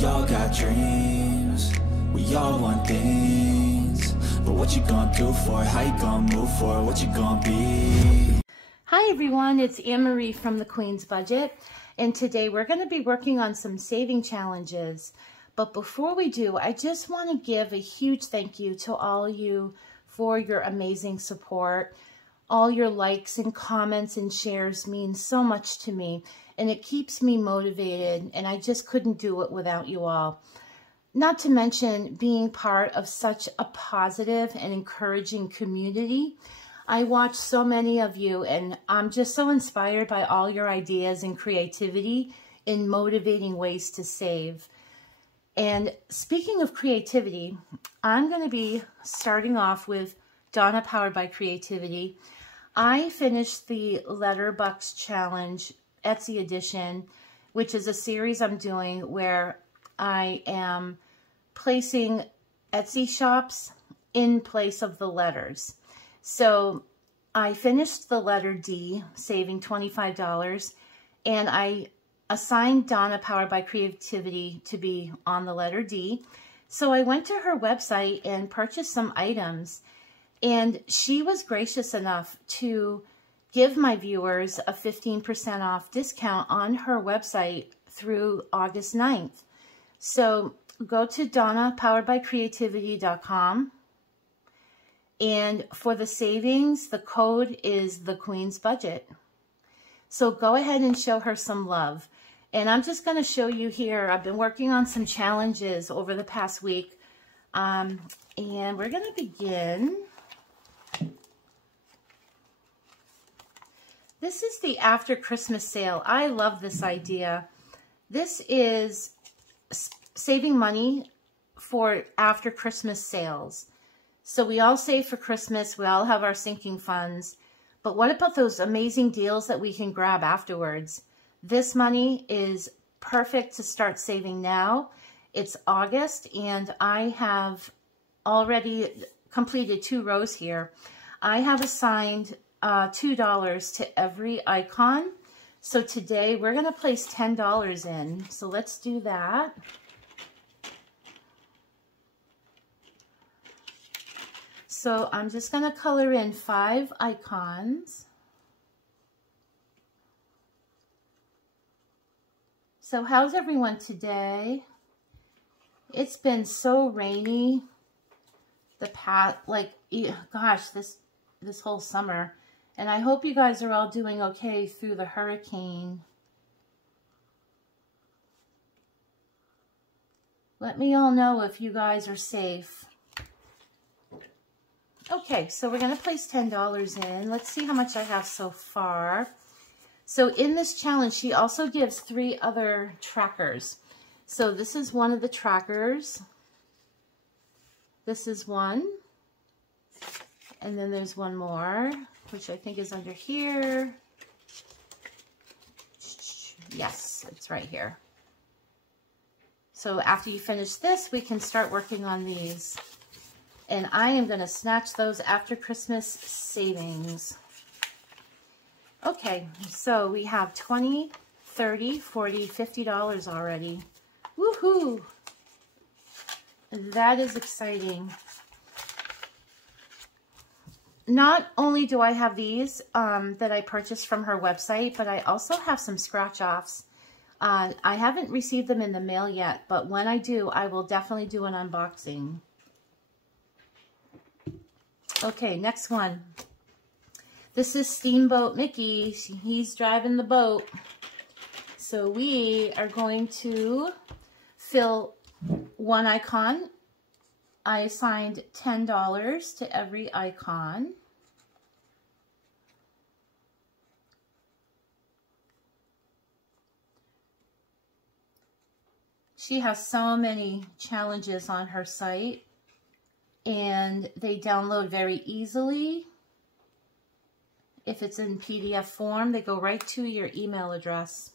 We all got dreams, we all want things, but what you gonna do for it? How you gonna move for it? What you gonna be? Hi everyone, it's Anne-Marie from The Queen's Budget, and today we're going to be working on some saving challenges. But before we do, I just want to give a huge thank you to all you for your amazing support. All your likes and comments and shares mean so much to me, and it keeps me motivated, and I just couldn't do it without you all. Not to mention being part of such a positive and encouraging community. I watch so many of you, and I'm just so inspired by all your ideas and creativity in motivating ways to save. And speaking of creativity, I'm going to be starting off with Donna Powered by Creativity. I finished the Letterbucks Challenge Etsy edition, which is a series I'm doing where I am placing Etsy shops in place of the letters. So I finished the letter D, saving $25, and I assigned Donna Powered by Creativity to be on the letter D. So I went to her website and purchased some items, and she was gracious enough to give my viewers a 15% off discount on her website through August 9th. So go to donnapoweredbycreativity.com. And for the savings, the code is The Queen's Budget. So go ahead and show her some love. And I'm just going to show you here. I've been working on some challenges over the past week. And we're going to begin. This is the After Christmas sale. I love this idea. This is saving money for after Christmas sales. So we all save for Christmas. We all have our sinking funds. But what about those amazing deals that we can grab afterwards? This money is perfect to start saving now. It's August, and I have already completed 2 rows here. I have assigned $2 to every icon. So today we're going to place $10 in. So let's do that. So I'm just going to color in 5 icons. So how's everyone today? It's been so rainy the past, gosh, this whole summer. And I hope you guys are all doing okay through the hurricane. Let me all know if you guys are safe. Okay, so we're going to place $10 in. Let's see how much I have so far. So in this challenge, she also gives 3 other trackers. So this is one of the trackers. This is one. And then there's one more, which I think is under here. Yes, it's right here. So after you finish this, we can start working on these. And I am going to snatch those after Christmas savings. Okay, so we have $20, $30, $40, $50 already. Woohoo! That is exciting. Not only do I have these that I purchased from her website, but I also have some scratch-offs. I haven't received them in the mail yet, but when I do, I will definitely do an unboxing. Okay, next one. This is Steamboat Mickey. He's driving the boat. So we are going to fill 1 icon. I assigned $10 to every icon. She has so many challenges on her site, and they download very easily. If it's in PDF form, they go right to your email address.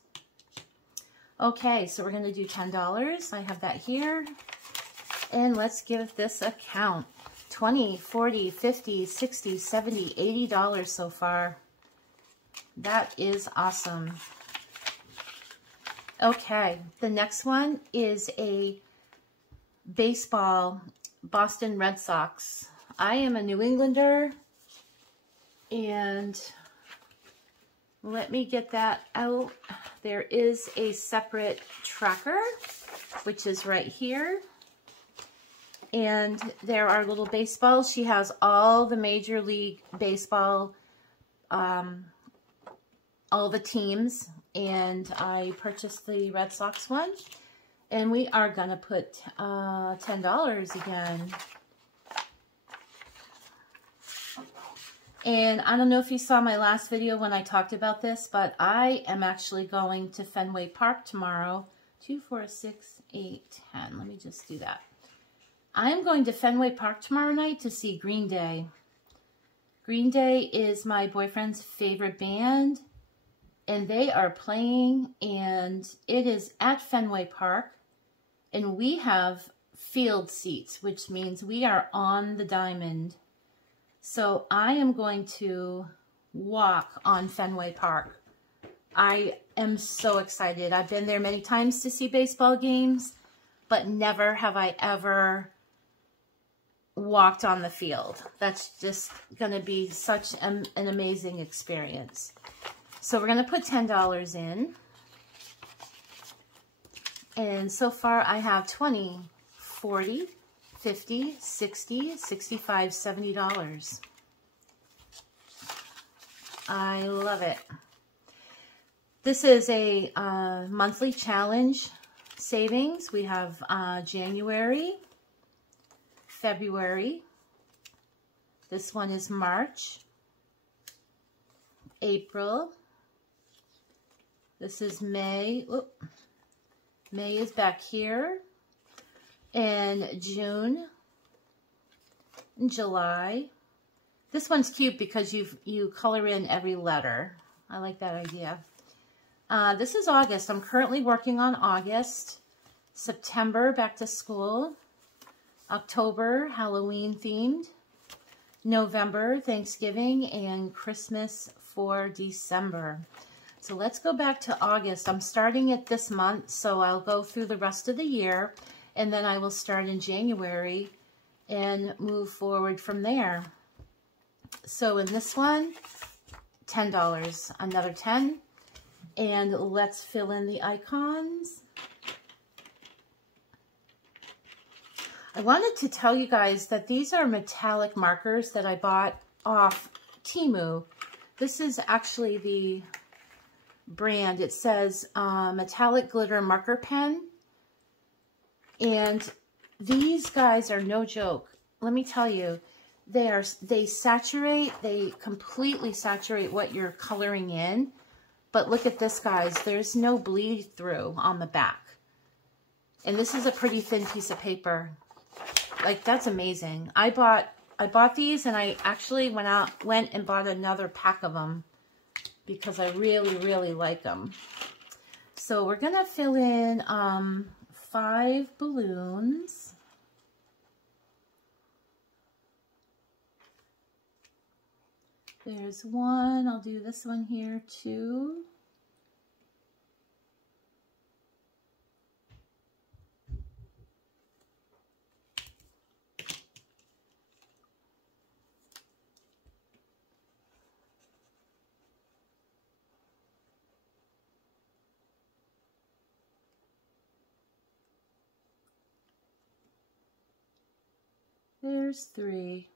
Okay, so we're going to do $10. I have that here. And let's give this a count. $20, $40, $50, $60, $70, $80 so far. That is awesome. Okay, the next one is a baseball, Boston Red Sox. I am a New Englander, and let me get that out. There is a separate tracker, which is right here. And there are little baseballs. She has all the Major League Baseball, all the teams. And I purchased the Red Sox one. And we are going to put $10 again. And I don't know if you saw my last video when I talked about this, but I am actually going to Fenway Park tomorrow. 2, 4, 6, 8, 10. Let me just do that. I am going to Fenway Park tomorrow night to see Green Day. Green Day is my boyfriend's favorite band, and they are playing, and it is at Fenway Park, and we have field seats, which means we are on the diamond. So I am going to walk on Fenway Park. I am so excited. I've been there many times to see baseball games, but never have I ever walked on the field. That's just going to be such an amazing experience. So we're going to put $10 in. And so far I have $20, $40, $50, $60, $65, $70. I love it. This is a monthly challenge savings. We have January, February. This one is March, April. This is May. Oop. May is back here. And June, and July. This one's cute because you color in every letter. I like that idea. This is August. I'm currently working on August. September, back to school. October, Halloween themed. November, Thanksgiving, and Christmas for December. So let's go back to August. I'm starting it this month, so I'll go through the rest of the year. And then I will start in January and move forward from there. So in this one, $10, another 10. And let's fill in the icons. I wanted to tell you guys that these are metallic markers that I bought off Temu. This is actually the brand. It says metallic glitter marker pen. And these guys are no joke. Let me tell you, they saturate, they completely saturate what you're coloring in. But look at this, guys. There's no bleed through on the back. And this is a pretty thin piece of paper. Like, that's amazing. I bought these, and I actually went and bought another pack of them because I really, really like them. So we're gonna fill in 5 balloons. There's 1. I'll do this one here, 2. There's 3.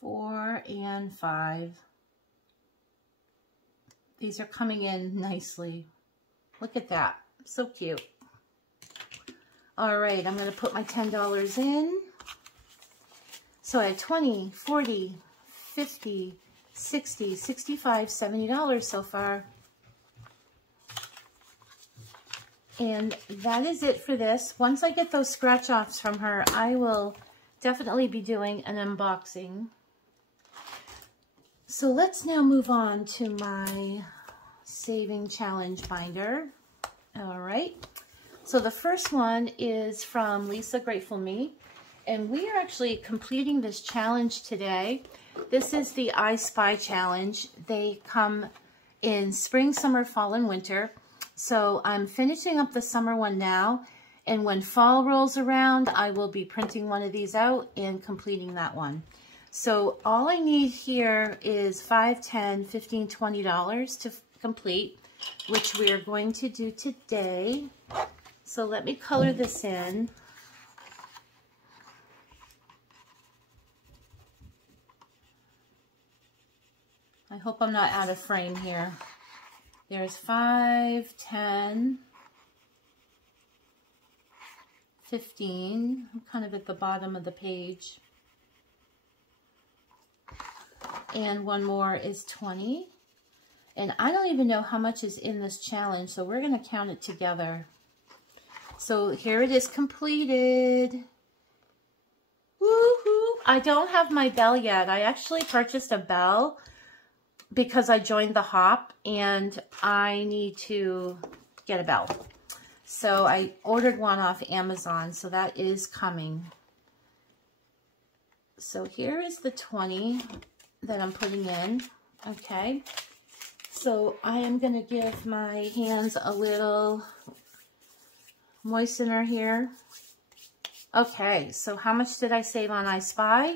Four and 5. These are coming in nicely. Look at that. So cute. All right, I'm going to put my $10 in. So I have $20, $40, $50, $60, $65, $70 so far. And that is it for this. Once I get those scratch offs from her, I will definitely be doing an unboxing. So let's now move on to my saving challenge binder. All right. So the first one is from Lisa Grateful Me, and we are actually completing this challenge today. This is the I Spy challenge. They come in spring, summer, fall, and winter. So I'm finishing up the summer one now, and when fall rolls around, I will be printing one of these out and completing that one. So all I need here is $5, $10, $15, $20 to complete, which we are going to do today. So let me color this in. I hope I'm not out of frame here. There's 5, 10, 15. I'm kind of at the bottom of the page. And one more is 20. And I don't even know how much is in this challenge, so we're going to count it together. So here it is completed. Woohoo! I don't have my bell yet. I actually purchased a bell because I joined the Hop and I need to get a bell. So I ordered one off Amazon, so that is coming. So here is the 20 that I'm putting in. Okay. So I am going to give my hands a little moistener here. Okay, so how much did I save on I Spy?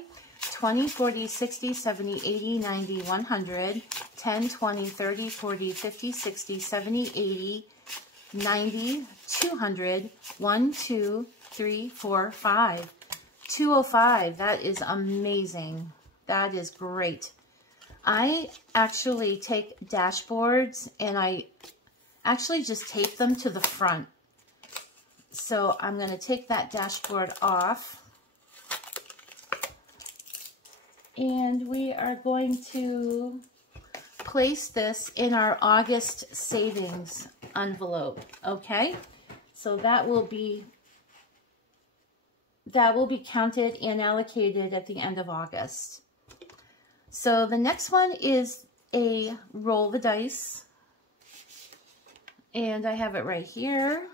20, 40, 60, 70, 80, 90, 100, 10, 20, 30, 40, 50, 60, 70, 80, 90, 200, 1, 2, 3, 4, 5. 205. That is amazing. That is great. I actually take dashboards and I actually just tape them to the front. So I'm going to take that dashboard off. And we are going to place this in our August savings envelope. Okay? So that will be counted and allocated at the end of August. So the next one is a roll the dice. And I have it right here.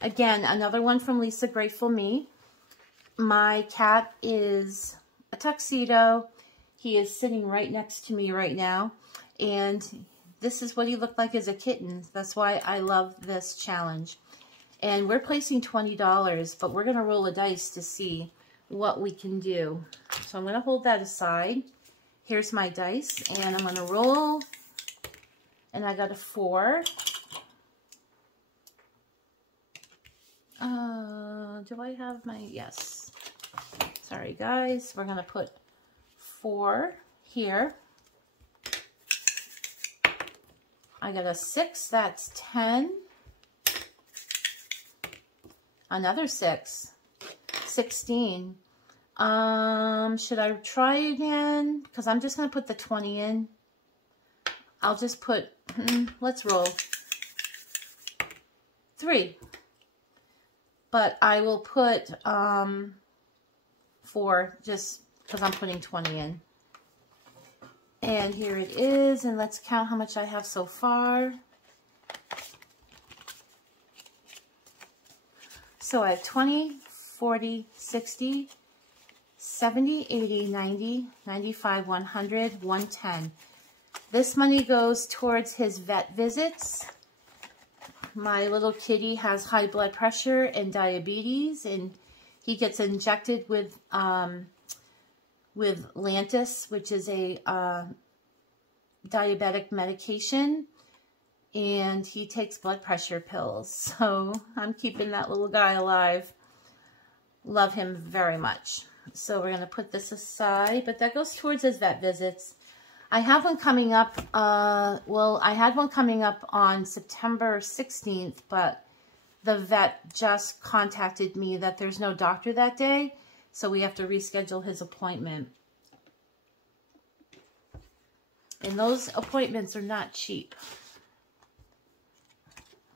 Again, another one from Lisa Grateful Me. My cat is a tuxedo. He is sitting right next to me right now. And this is what he looked like as a kitten. That's why I love this challenge. And we're placing $20, but we're going to roll a dice to see what we can do. So I'm going to hold that aside. Here's my dice, and I'm going to roll. And I got a 4. Do I have my, yes. Sorry guys, we're going to put 4 here. I got a 6, that's 10. Another 6, 16. Should I try again? Because I'm just going to put the 20 in. I'll just put, let's roll. 3. But I will put 4 just because I'm putting 20 in. And here it is. And let's count how much I have so far. So I have 20, 40, 60, 70, 80, 90, 95, 100, 110. This money goes towards his vet visits. My little kitty has high blood pressure and diabetes, and he gets injected with Lantus, which is a diabetic medication, and he takes blood pressure pills. So I'm keeping that little guy alive. Love him very much. So we're going to put this aside, but that goes towards his vet visits. I have one coming up, well, I had one coming up on September 16th, but the vet just contacted me that there's no doctor that day, so we have to reschedule his appointment. And those appointments are not cheap.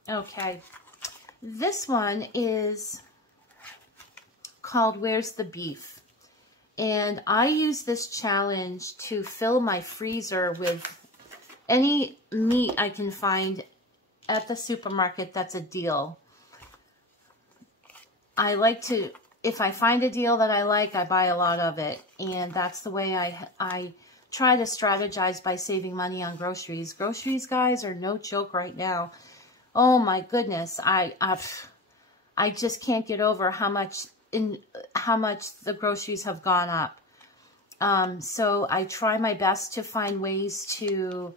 Okay, this one is called Where's the Beef? And I use this challenge to fill my freezer with any meat I can find at the supermarket that's a deal. I like to, if I find a deal that I like, I buy a lot of it. And that's the way I try to strategize by saving money on groceries. Groceries, guys, are no joke right now. Oh my goodness. I just can't get over how much the groceries have gone up. So I try my best to find ways to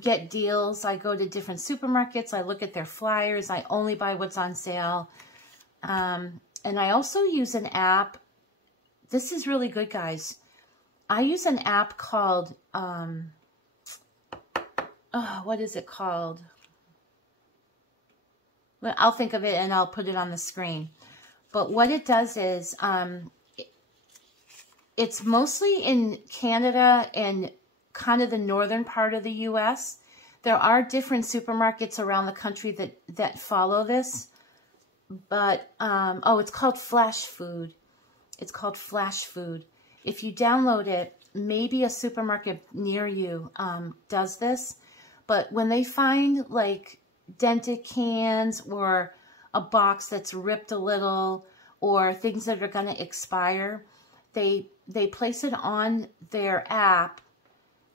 get deals. I go to different supermarkets. I look at their flyers. I only buy what's on sale. And I also use an app. This is really good, guys. I use an app called, what is it called? Well, I'll think of it and I'll put it on the screen. But what it does is, it's mostly in Canada and kind of the northern part of the U.S. There are different supermarkets around the country that follow this. But, it's called Flash Food. It's called Flash Food. If you download it, maybe a supermarket near you does this. But when they find, like, dented cans or a box that's ripped a little or things that are going to expire, they place it on their app,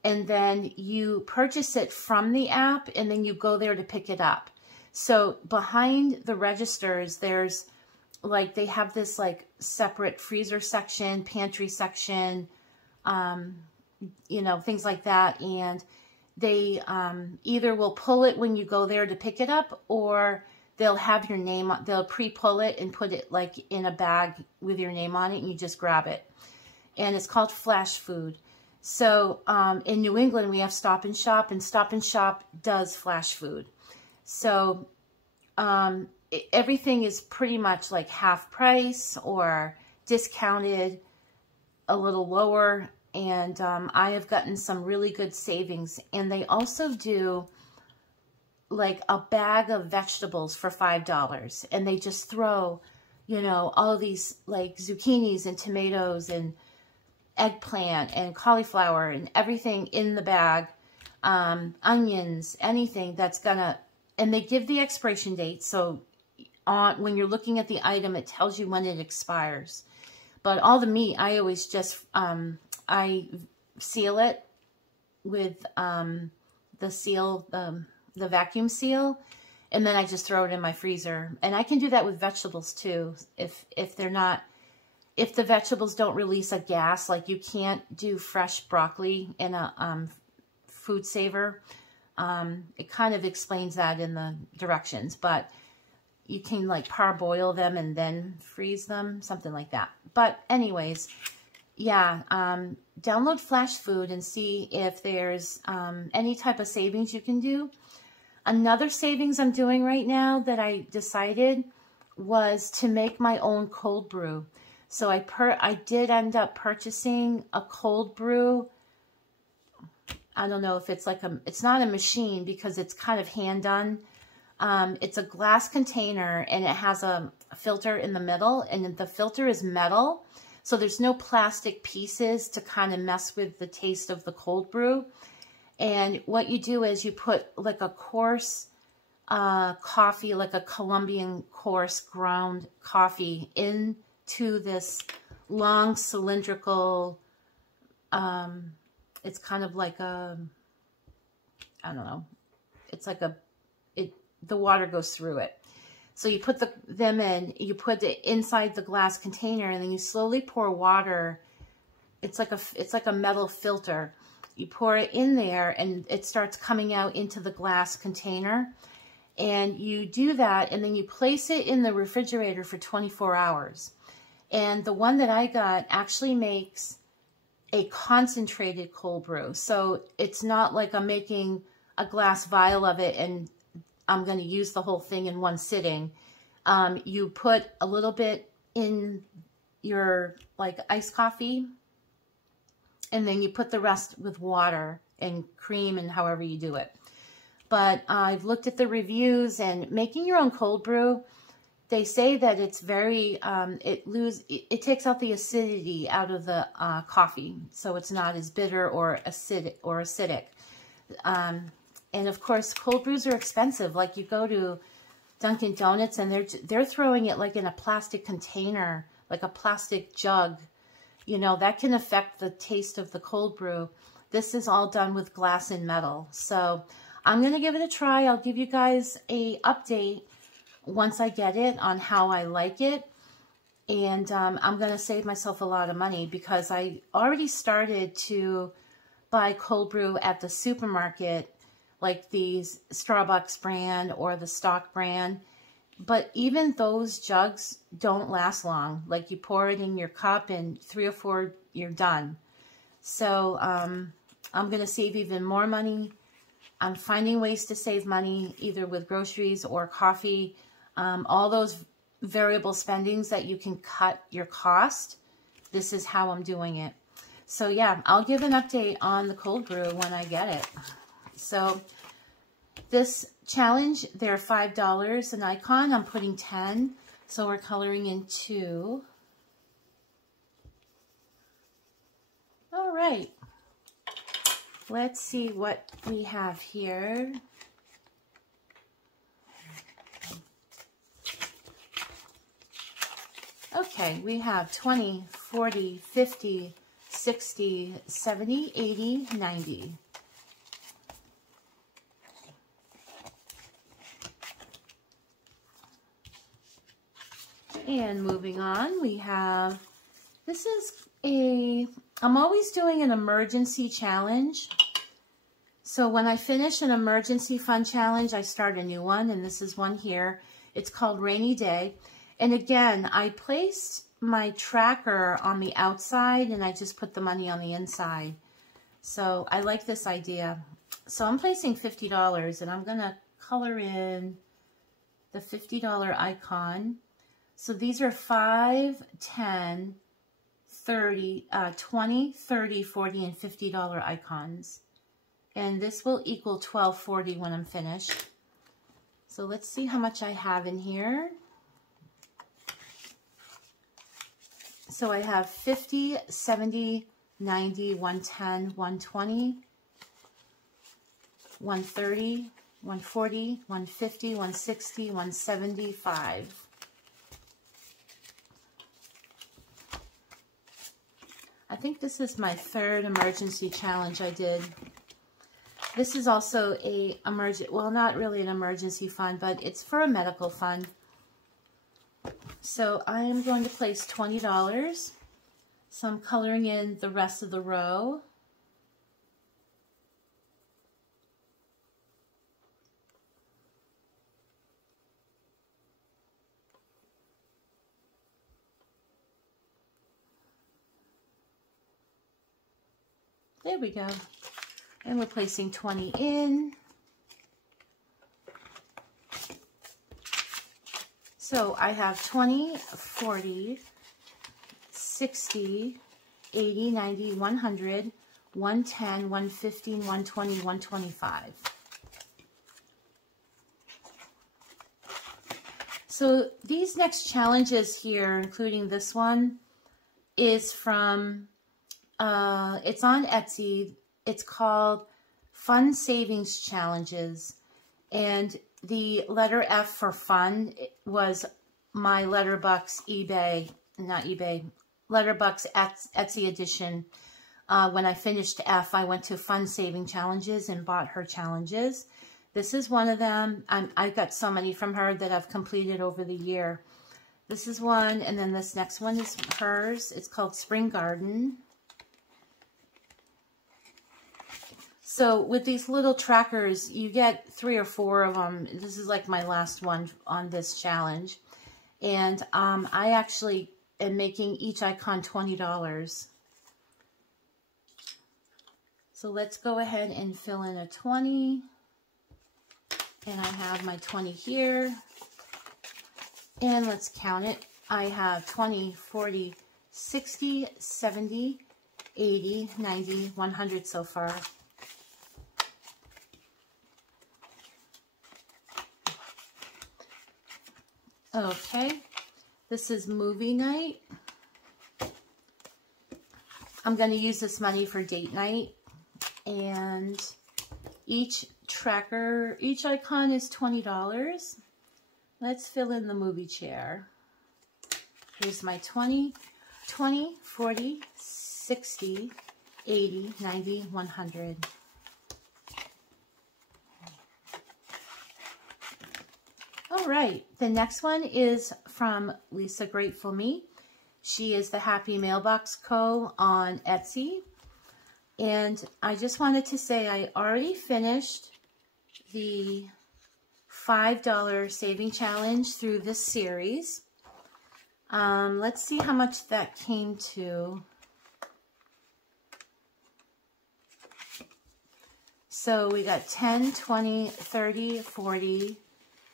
and then you purchase it from the app, and then you go there to pick it up. So behind the registers, there's like, they have this like separate freezer section, pantry section, you know, things like that. And they either will pull it when you go there to pick it up, or they'll have your name, they'll pre-pull it and put it like in a bag with your name on it, and you just grab it. And it's called Flash Food. So in New England, we have Stop and Shop, and Stop and Shop does Flash Food. So everything is pretty much like half price or discounted a little lower. And I have gotten some really good savings. And they also do like a bag of vegetables for $5. And they just throw, you know, all these like zucchinis and tomatoes and eggplant and cauliflower and everything in the bag, onions, anything that's gonna, and they give the expiration date. So when you're looking at the item, it tells you when it expires. But all the meat, I always just, I seal it with the seal, the vacuum seal, and then I just throw it in my freezer. And I can do that with vegetables too. If they're not, if the vegetables don't release a gas, like you can't do fresh broccoli in a food saver. It kind of explains that in the directions, but you can like parboil them and then freeze them, something like that. But anyways, yeah, download Flash Food and see if there's any type of savings you can do. Another savings I'm doing right now that I decided was to make my own cold brew. So I did end up purchasing a cold brew. I don't know if it's like it's not a machine because it's kind of hand done. It's a glass container and it has a filter in the middle, and the filter is metal. So there's no plastic pieces to kind of mess with the taste of the cold brew. And what you do is you put like a coarse coffee, like a Colombian coarse ground coffee into this long cylindrical, it's kind of like a, I don't know, it's like the water goes through it. So you put them in, you put it inside the glass container, and then you slowly pour water. It's like a metal filter. You pour it in there and it starts coming out into the glass container. And you do that, and then you place it in the refrigerator for 24 hours. And the one that I got actually makes a concentrated cold brew. So it's not like I'm making a glass vial of it and I'm going to use the whole thing in one sitting. You put a little bit in your like iced coffee, and then you put the rest with water and cream and however you do it. But I've looked at the reviews, and making your own cold brew, they say that it's very, it takes out the acidity out of the coffee, so it's not as bitter or acidic. And of course, cold brews are expensive. Like you go to Dunkin' Donuts and they're throwing it like in a plastic container, like a plastic jug. You know, that can affect the taste of the cold brew. This is all done with glass and metal. So I'm going to give it a try. I'll give you guys a update once I get it on how I like it. And I'm going to save myself a lot of money because I already started to buy cold brew at the supermarket, like the Starbucks brand or the stock brand. But even those jugs don't last long. Like you pour it in your cup and 3 or 4, you're done. So I'm going to save even more money. I'm finding ways to save money either with groceries or coffee. All those variable spendings that you can cut your cost. This is how I'm doing it. So yeah, I'll give an update on the cold brew when I get it. So this challenge, they're $5 an icon. I'm putting 10. So we're coloring in 2. All right. Let's see what we have here. Okay, we have 20, 40, 50, 60, 70, 80, 90. And moving on, we have, this is I'm always doing an emergency challenge. So when I finish an emergency fund challenge, I start a new one, and this is one here. It's called Rainy Day. And again, I placed my tracker on the outside and I just put the money on the inside. So I like this idea. So I'm placing $50 and I'm going to color in the $50 icon. So these are 5, 10, 30, 20, 30, 40, and $50 icons. And this will equal $12.40 when I'm finished. So let's see how much I have in here. So I have 50, 70, 90, 110, 120, 130, 140, 150, 160, 175. I think this is my 3rd emergency challenge I did. This is also a well, not really an emergency fund, but it's for a medical fund. So I am going to place $20. So I'm coloring in the rest of the row. There we go. And we're placing 20 in. So I have 20, 40, 60, 80, 90, 100, 110, 115, 120, 125. So these next challenges here, including this one, is from, it's on Etsy. It's called Fun Savings Challenges. And the letter F for fun was my Letterboxd Letterboxd Etsy edition. When I finished F, I went to Fun Saving Challenges and bought her challenges. This is one of them. I got so many from her that I've completed over the year. This is one, and then this next one is hers. It's called Spring Garden. So with these little trackers, you get 3 or 4 of them. This is like my last one on this challenge. And I actually am making each icon $20. So let's go ahead and fill in a 20. And I have my 20 here. And let's count it. I have 20, 40, 60, 70, 80, 90, 100 so far. Okay, this is movie night. I'm going to use this money for date night, and each tracker. Each icon is $20. Let's fill in the movie chair. Here's my 20, 40, 60, 80, 90, 100. All right, the next one is from Lisa Grateful Me. She is the Happy Mailbox Co. on Etsy. And I just wanted to say I already finished the $5 saving challenge through this series. Let's see how much that came to. So we got 10, 20, 30, 40,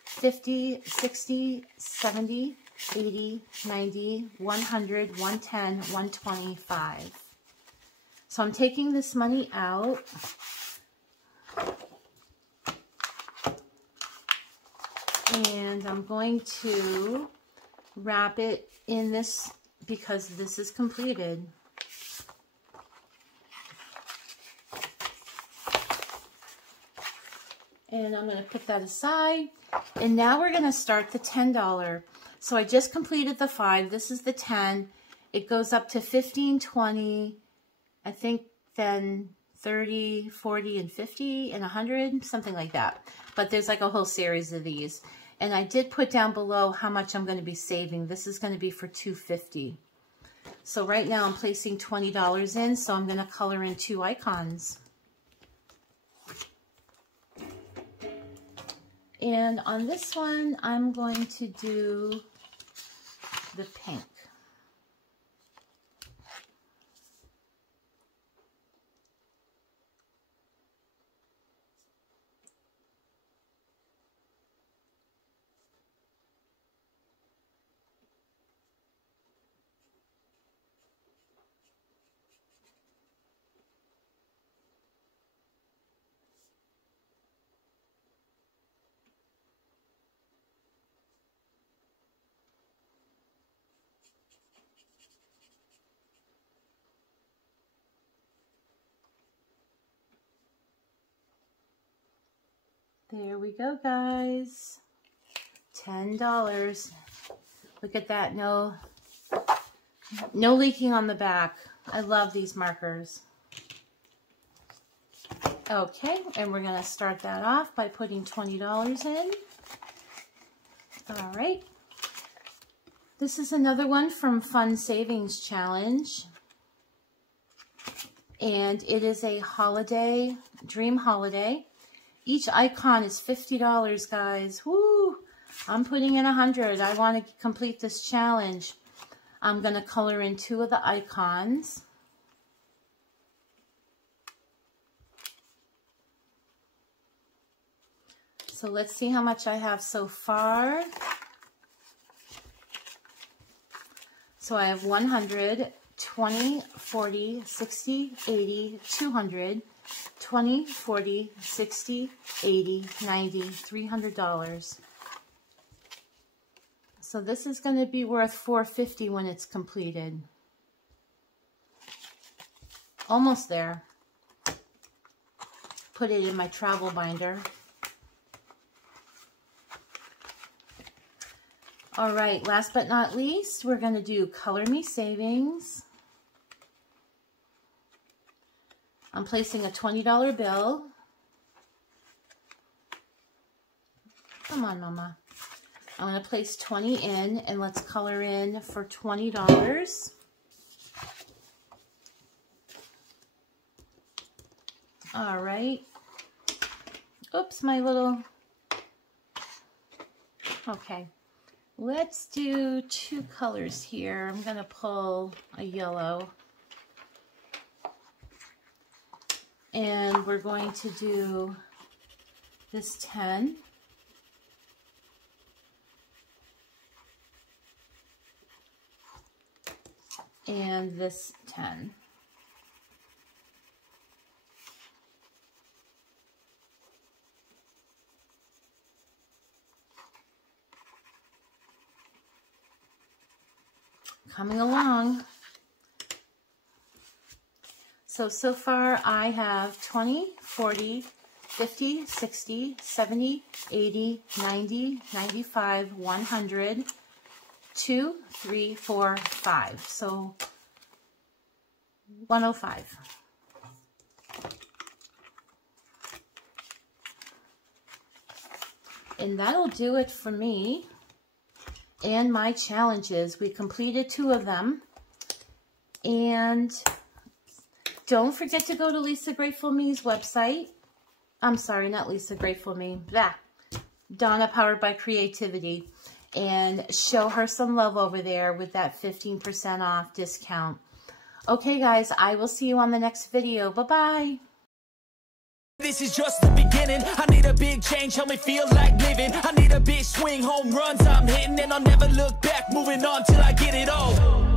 50, 60, 70, 80, 90, 100, 110, 125. So I'm taking this money out. And I'm going to wrap it in this because this is completed. And I'm going to put that aside. And now we're going to start the $10. So I just completed the 5. This is the 10. It goes up to 15, 20, I think then 30, 40, and 50, and 100, something like that. But there's like a whole series of these. And I did put down below how much I'm going to be saving. This is going to be for $250. So right now I'm placing $20 in, so I'm going to color in 2 icons. And on this one, I'm going to do the pink. There we go, guys. $10. Look at that. No leaking on the back. I love these markers. Okay, and we're going to start that off by putting $20 in. All right. This is another one from Fun Savings Challenge. And it is a holiday, dream holiday. Each icon is $50, guys. Woo! I'm putting in 100. I want to complete this challenge. I'm going to color in 2 of the icons. So let's see how much I have so far. So I have 100, 20, 40, 60, 80, 200, 20, 40, 60, 80, 90, $300. So this is going to be worth $450 when it's completed. Almost there. Put it in my travel binder. All right, last but not least, we're going to do Color Me Savings. I'm placing a $20 bill. Come on, Mama. I'm going to place 20 in, and let's color in for $20. All right. Oops, my little... Okay. Let's do 2 colors here. I'm going to pull a yellow. And we're going to do this 10. And this 10. Coming along. So far I have 20, 40, 50, 60, 70, 80, 90, 95, 100, 2, 3, 4, 5. So 105. And that'll do it for me and my challenges. We completed 2 of them. And don't forget to go to Lisa Grateful Me's website. I'm sorry, not Lisa Grateful Me. Blah. Donna Powered by Creativity. And show her some love over there with that 15% off discount. Okay, guys, I will see you on the next video. Bye-bye. This is just the beginning. I need a big change, help me feel like living. I need a big swing, home runs I'm hitting, and I'll never look back, moving on till I get it all.